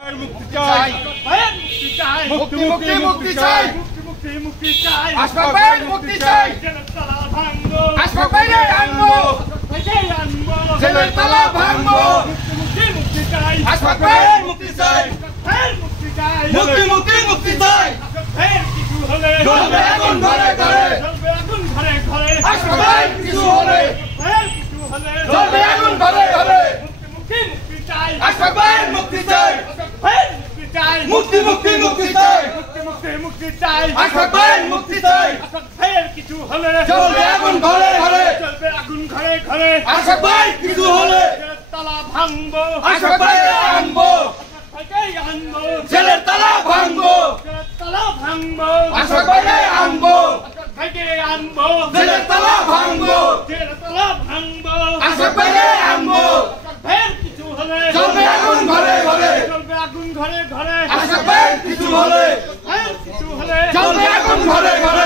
मुक्ति चाय मुक्ति चाय मुक्ति मुक्ति मुक्ति चाय मुक्ति मुक्ति चाय आशफाक भाई मुक्ति चाय तला भांगो आशफाक भाई रे आनबो जेलेर तला भांगो मुक्ति मुक्ति चाय आशफाक भाई मुक्ति चाय मुक्ति चाय मुक्ति मुक्ति मुक्ति चाय फेर किछु হলে জ্বলবে আগুন ঘরে ঘরে জ্বলবে আগুন ঘরে ঘরে আশফাক ভাই কিছু হলে फेर किछु হলে জ্বলবে আগুন ঘরে ঘরে मुक्ति मुक्ति चाय आशफाक भाई मुक्ति चाय मुक्ति मुक्ति मुक्ति चाय मुक्ति मुक्ति मुक्ति चाय आशफाक भाई मुक्ति चाय फेर किछु হলে জ্বলবে আগুন ঘরে ঘরে জ্বলবে আগুন ঘরে ঘরে आशफाक भाई কিছু হলে তলা ভাঙবো आशफाक भाई আনবো জেলের তলা ভাঙবো তলা ভাঙবো आशफाक भाई আনবো আনবো জেলের তলা ভাঙবো জেলের তলা ভাঙবো आशफाक भाई আনবো फेर किछु হলে জ্বলবে আগুন ঘরে ঘরে জ্বলবে আগুন ঘরে ঘরে आशफाक भाई কিছু হলে फेर किछु হলে জ্বলবে আগুন ঘরে ঘরে